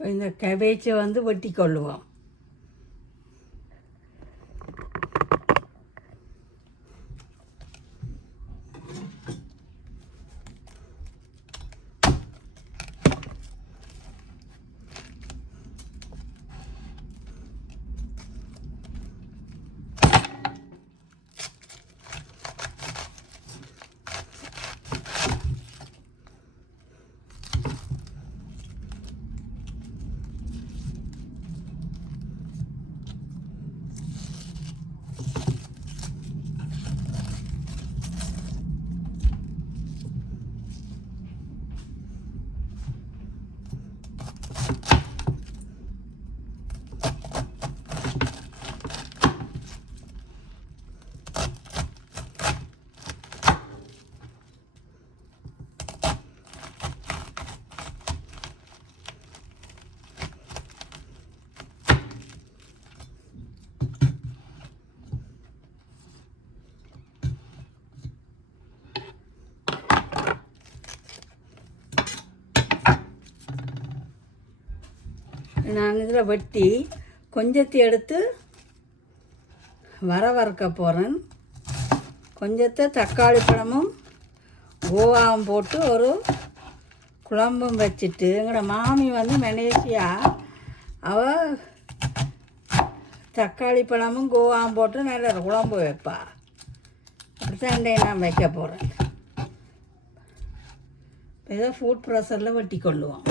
இப்போ இந்த கேபேஜை வெட்டி கொள்ளுவோம். நான் இதில் வெட்டி கொஞ்சத்தை எடுத்து வறுக்க போகிறேன். கொஞ்சத்தை தக்காளி பழமும் கோவாவும் போட்டு ஒரு குழம்பும் வச்சுட்டு, எங்களோட மாமி மலேசியா அவள் தக்காளி பழமும் கோவாவும் போட்டு நல்ல குழம்பு வைப்பா. அப்படித்தான் நான் வைக்க போகிறேன். இதை ஃபுட் ப்ரெஷரில் வெட்டி கொள்ளுவோம்.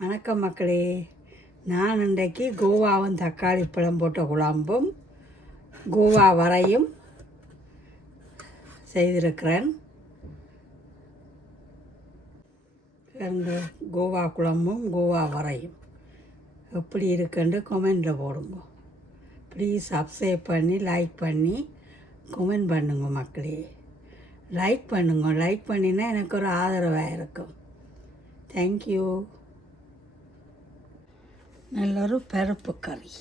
வணக்கம் மக்களே, நான் இன்றைக்கு கோவாவும் தக்காளி பழம் போட்ட குழம்பும் கோவா வரையும் செய்திருக்கிறேன். இந்த கோவா குழம்பும் கோவா வரையும் எப்படி இருக்குன்னு கமெண்டில் போடுங்க. ப்ளீஸ் சப்ஸ்கிரைப் பண்ணி லைக் பண்ணி கமெண்ட் பண்ணுங்க மக்களே. லைக் பண்ணுங்க, லைக் பண்ணினா எனக்கு ஒரு ஆதரவாக இருக்கும். தேங்க்யூ. நல்லொரு பருப்பு கறி.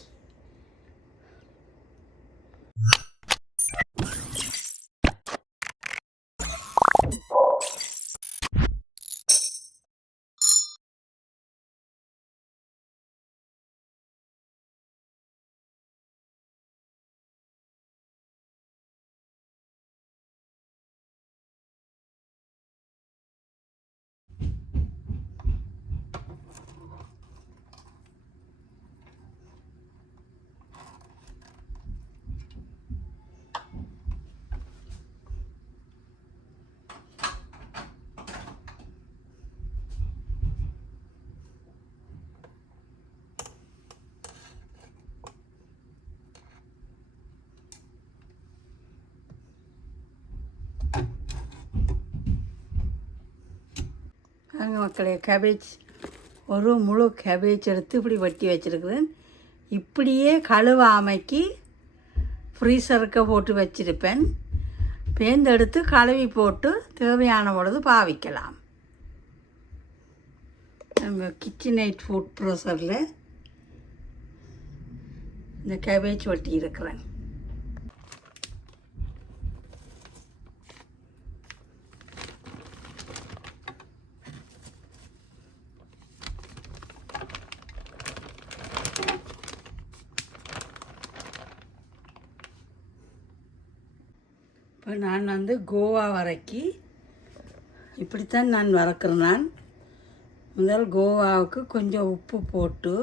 வாங்க மக்களே, கேபேஜ் ஒரு முழு கேபேஜ் எடுத்து இப்படி வெட்டி வச்சுருக்குறேன். இப்படியே கழுவாமைக்கு ஃப்ரீசருக்கு போட்டு வச்சுருப்பேன். பேந்தெடுத்து கழுவி போட்டு தேவையான பொழுது பாவிக்கலாம். நம்ம கிச்சனைட் ஃபுட் ப்ரெஷரில் இந்த கேபேஜ் வெட்டி இருக்கிறேன். இப்போ நான் கோவா வரைக்கு இப்படித்தான் நான் வறுக்கிறேன். நான் முதல் கோவாவுக்கு கொஞ்சம் உப்பு போட்டு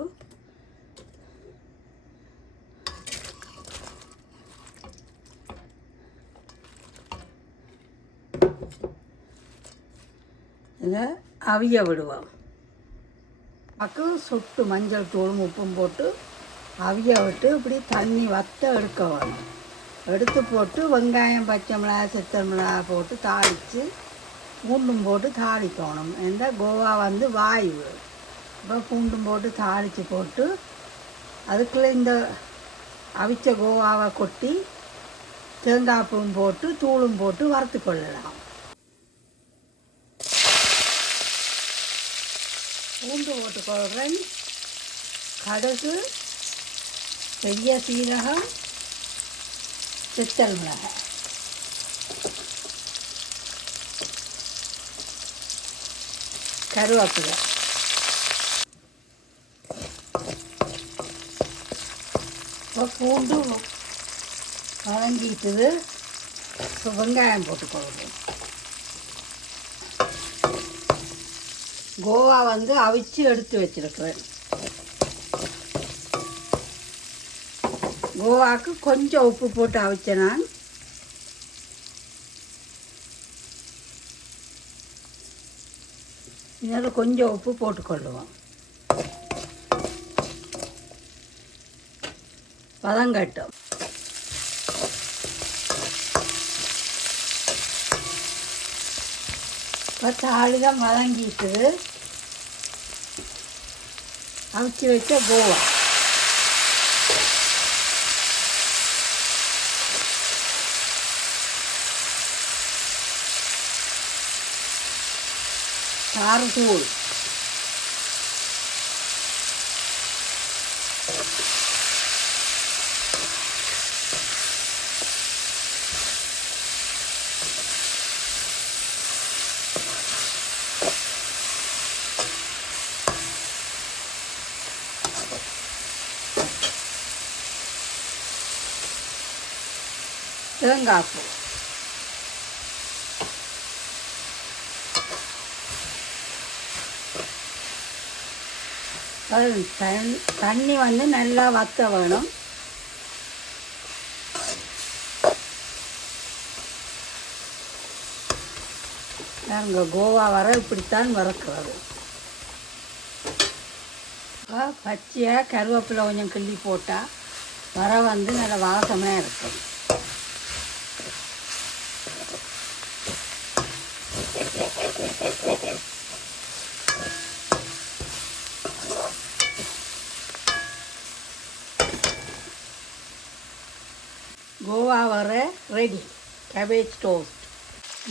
இதை அவிய விடுவோம். அப்புறம் சொட்டு மஞ்சள் தூளும் உப்பும் போட்டு அவிய விட்டு இப்படி தண்ணி வற்ற எடுக்க வேணும். எடுத்து போட்டு வெங்காயம், பச்சை மிளகாய், சித்த மிளகாய் போட்டு தாளித்து பூண்டும் போட்டு தாளிக்கணும். ஏன்னா கோவா வந்து வாயு. இப்போ பூண்டும் போட்டு தாளித்து போட்டு அதுக்குள்ளே இந்த அவிச்ச கோவாவை கொட்டி தேங்காய் பூவும் போட்டு தூளும் போட்டு வறுத்து கொள்ளலாம். பூண்டு போட்டுக்கொள்கிறேன். கடுகு, பெரிய சீரகம், சித்தல் மிளகாய், கருவேப்பிலை. இப்போ பூண்டு வதங்கிட்டுது. இப்போ வெங்காயம் போட்டுக்கொள்கிறேன். கோவா வந்து அவிச்சு எடுத்து வச்சிருக்கிறேன். கோவாவுக்கு கொஞ்சம் உப்பு போட்டு அவிச்சேன் நான். இதனால் கொஞ்சம் உப்பு போட்டுக்கொள்ளுவோம். வதங்கட்டும். இப்போ தாளிதான் வதங்கிட்டு அவிச்சு வச்ச கோவா காரத்தூள், தேங்காய் பூ, தண்ணி வந்து நல்லா வத்த வேணும். நாங்கள் கோவா வர இப்படித்தான் வறுக்கிறது. பச்சையாக கருவேப்பிலை கொஞ்சம் கிள்ளி போட்டால் வர வந்து நல்ல வாசமாக இருக்கும். கோவா வர ரெடி. Cabbage toast.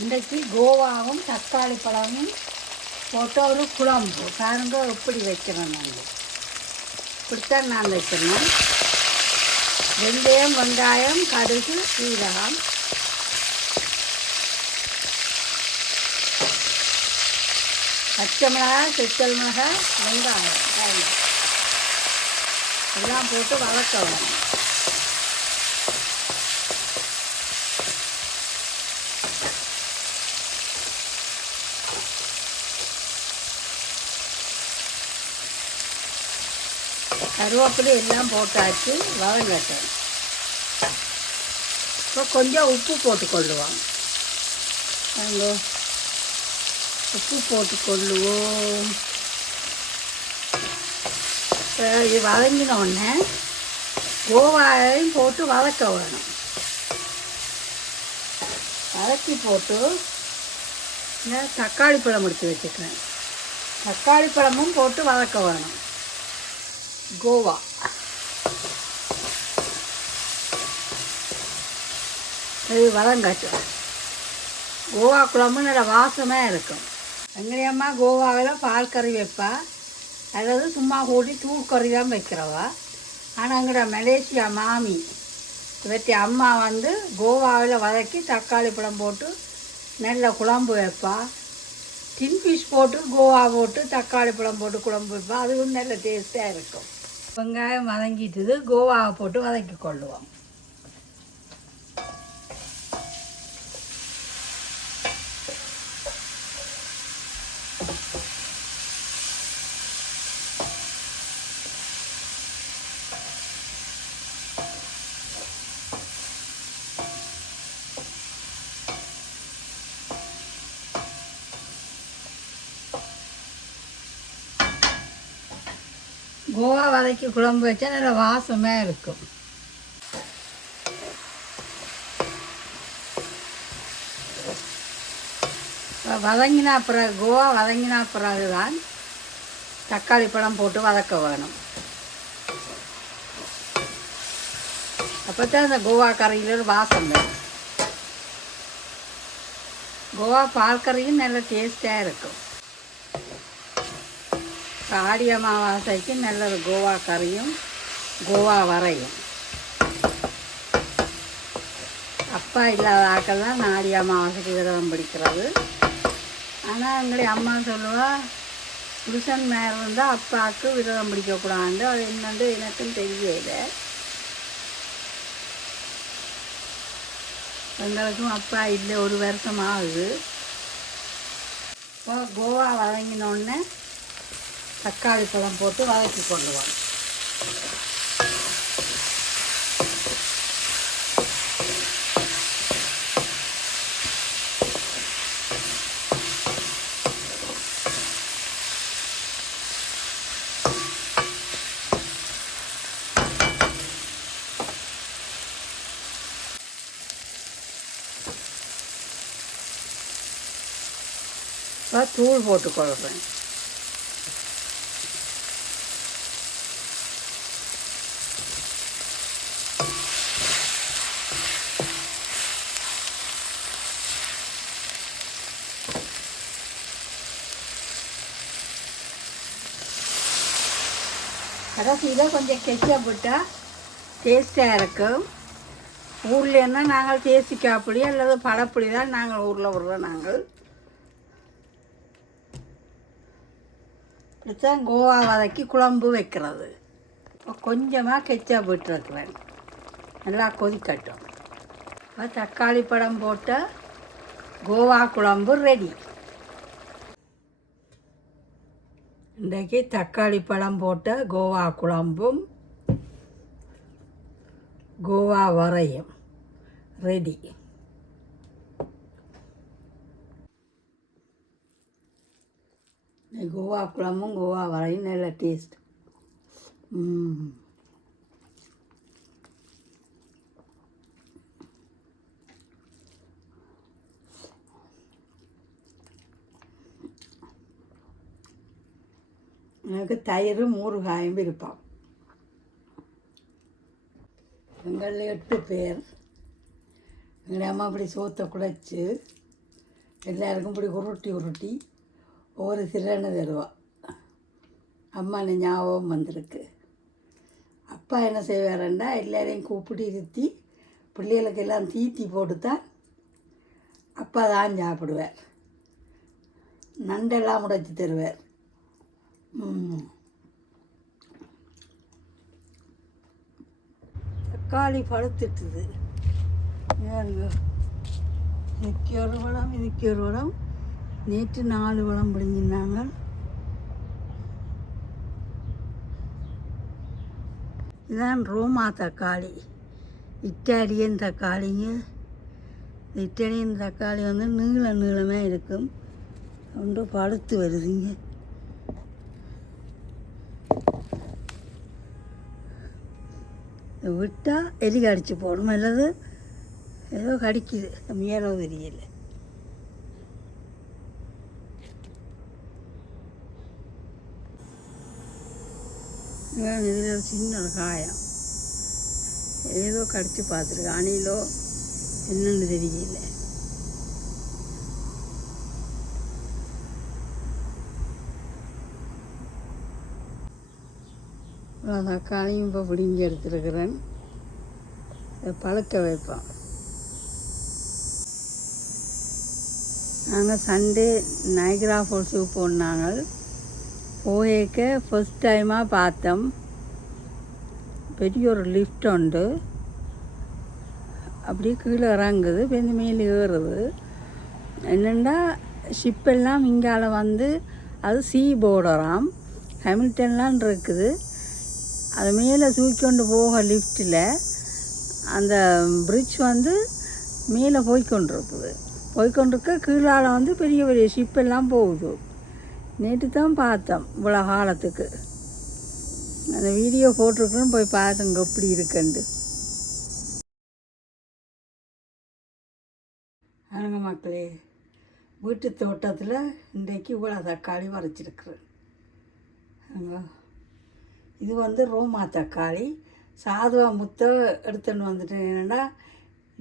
இன்றைக்கு கோவாவும் தக்காளி பழமும் போட்டு ஒரு குழம்பு பாருங்க எப்படி வைக்கிறோம். நாங்கள் இப்படித்தான் நான் வைக்கிறோம். வெந்தயம், வெங்காயம், கடுகு, சீரகம், பச்சை மிளகாய், சித்தல் மிளகாய், வெங்காயம் எல்லாம் போட்டு வதக்க வேணும். கருவேப்பிலை எல்லாம் போட்டாச்சு, வதங்கட்டும். இப்போ கொஞ்சம் உப்பு போட்டுக்கொள்ளுவோம். உப்பு போட்டுக்கொள்ளுவோம். இப்போ இது வதங்கினோடனே கோவாவையும் போட்டு வதக்க வேணும். வதக்கி போட்டு தக்காளி பழம் எடுத்து வச்சுக்கிறேன். தக்காளி பழமும் போட்டு வதக்க வேணும். கோவா இது வதங்காட்டும். கோவா குழம்பு நல்ல வாசமாக இருக்கும். எங்கேயம்மா கோவாவில் பால் கறி வைப்பா, அல்லது சும்மா கூட்டி தூள் கறி தான் வைக்கிறவா. ஆனால் எங்கட மலேசியா மாமி இவற்றி அம்மா வந்து கோவாவில் வதக்கி தக்காளி பழம் போட்டு நல்ல குழம்பு வைப்பா. டின் ஃபிஷ் போட்டு கோவா போட்டு தக்காளி பழம் போட்டு குழம்பு வைப்பா. அதுவும் நல்ல டேஸ்ட்டாக இருக்கும். வெங்காயம் வதங்கிட்டுது, கோவாவை போட்டு வதக்கி கொள்ளுவோம். கோவா வதக்கி குழம்பு வச்சா நல்ல வாசமாக இருக்கும். வதங்கினா பிறகு கோவா வதங்கினா பிறகு தான் தக்காளி பழம் போட்டு வதக்க வேணும். அப்போ தான் அந்த கோவா கறியில் ஒரு வாசம் வரும். கோவா பால் கறியும் நல்ல டேஸ்ட்டாக இருக்கும். ஆடி அமாவாசைக்கு நல்ல ஒரு கோவா கறியும் கோவா வரையும். அப்பா இல்லாத ஆக்கள் தான் ஆடி அமாவாசைக்கு விரதம் பிடிக்கிறது. ஆனால் எங்களுடைய அம்மா சொல்லுவா, புருஷன் மேலே இருந்தால் அப்பாவுக்கு விரதம் பிடிக்கக்கூடாது. அது என்னன்னு எனக்கும் தெரியல. எங்களுக்கும் அப்பா இல்லை, 1 வருஷம் ஆகுது. இப்போ கோவா வதங்கினோடனே தக்காளி பழம் போட்டு வதக்கி கொள்ளுவோம். இப்போ தூள் போட்டுக்கொள்கிறேன். கடைசியில் கொஞ்சம் கெச்சப் விட்டால் டேஸ்ட்டாக இருக்கும். ஊர்லேன்னா நாங்கள் தேசிக்காய் புளி அல்லது பழப்புளி தான் நாங்கள் ஊரில் விடுறோம். நாங்கள் இப்படித்தான் கோவா வதக்கி குழம்பு வைக்கிறது. இப்போ கொஞ்சமாக கெச்சப் விட்டுருக்குறேன். நல்லா கொதிக்கட்டும். இப்போ தக்காளி பழம் போட்ட கோவா குழம்பு ரெடி. இன்றைக்கு தக்காளி பழம் போட்ட கோவா குழம்பும் கோவா வரையும் ரெடி. கோவா குழம்பும் கோவா வரையும் நல்ல டேஸ்ட். எனக்கு தயிர் ஊறுகாயும் விருப்பம். எங்களில் 8 பேர். எங்களுடைய அம்மா இப்படி சோத்தை குழைச்சி எல்லாருக்கும் இப்படி உருட்டி ஒவ்வொரு சிலன்னு தருவாள். அம்மா ஞாபகம் வந்திருக்கு. அப்பா என்ன செய்வாருன்னா எல்லாரையும் கூப்பிட்டு இருத்தி பிள்ளைகளுக்கு எல்லாம் தீத்தி போட்டு தான் அப்பா தான் சாப்பிடுவார். நண்டெல்லாம் முடைச்சி தருவார். தக்காளி பழுத்துட்டுது. இதுக்கு ஒரு வளம், இதுக்கு ஒரு வளம். நேற்று 4 வளம் பிடிங்கினாங்க. இதுதான் ரோமா தக்காளி, இட்டாலியன் தக்காளிங்க. இட்டாலியன் தக்காளி வந்து நீளமாக இருக்கும். ஒன்று பழுத்து வருதுங்க. விட்டால் எலி கடிச்சு போடும், அல்லது ஏதோ கடிக்குது, மேலோ தெரியல. இதில் ஒரு சின்ன ஒரு காயம், ஏதோ கடிச்சு பார்த்துருக்கு. அணிலோ என்னன்னு தெரியல. தக்காளியும் இப்போ பிடிங்கி எடுத்துருக்கிறேன். பழுக்க வைப்போம். நாங்கள் சண்டே நைக்ரா ஃபால்ஸுக்கு போனாங்க. போயிருக்க ஃபஸ்ட் டைமாக பார்த்தோம். பெரிய ஒரு லிஃப்ட் உண்டு, அப்படியே கீழே இறங்குது, இப்போ மேலே ஏறுது. என்னென்னா ஷிப்பெல்லாம் இங்கால வந்து அது சீ போர்டராம், ஹாமில்டன்லாம் இருக்குது. அது மேலே தூக்கி கொண்டு போக லிஃப்ட்டில் அந்த பிரிட்ஜ் வந்து மேலே போய்கொண்டிருக்க கீழால் வந்து பெரிய பெரிய ஷிப்பெல்லாம் போகுது. நேற்று தான் பார்த்தோம் இவ்வளோ காலத்துக்கு. அந்த வீடியோ போட்டிருக்கேன்னு போய் பார்த்துங்க எப்படி இருக்குண்டு. பாருங்க மக்களே, வீட்டு தோட்டத்தில் இன்றைக்கு இவ்வளோ தக்காளி வரைச்சிருக்கிறேன். இது வந்து ரோமா தக்காளி. சாதுவா முத்தை எடுத்துன்னு வந்துட்டேன். என்னென்னா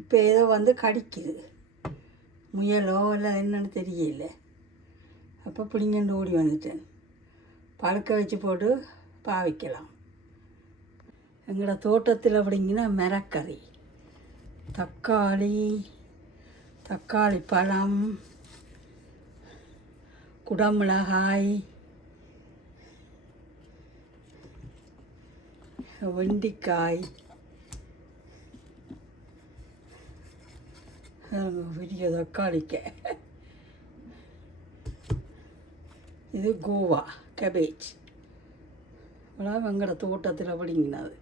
இப்போ ஏதோ வந்து கடிக்குது, முயலோ இல்லை என்னன்னு தெரியல. அப்போ பிடிங்கண்டு ஓடி வந்துட்டேன். பழுக்க வச்சு போட்டு பாவிக்கலாம். எங்களோட தோட்டத்தில் அப்படிங்கன்னா மரக்கறி, தக்காளி பழம், குடமிளகாய், வெண்டிக்காய், பெரிய தக்காளிக்காய், இது கோவா கேபேஜ். இவ்வளோ எங்களோட தோட்டத்தில் அப்படிங்கினது.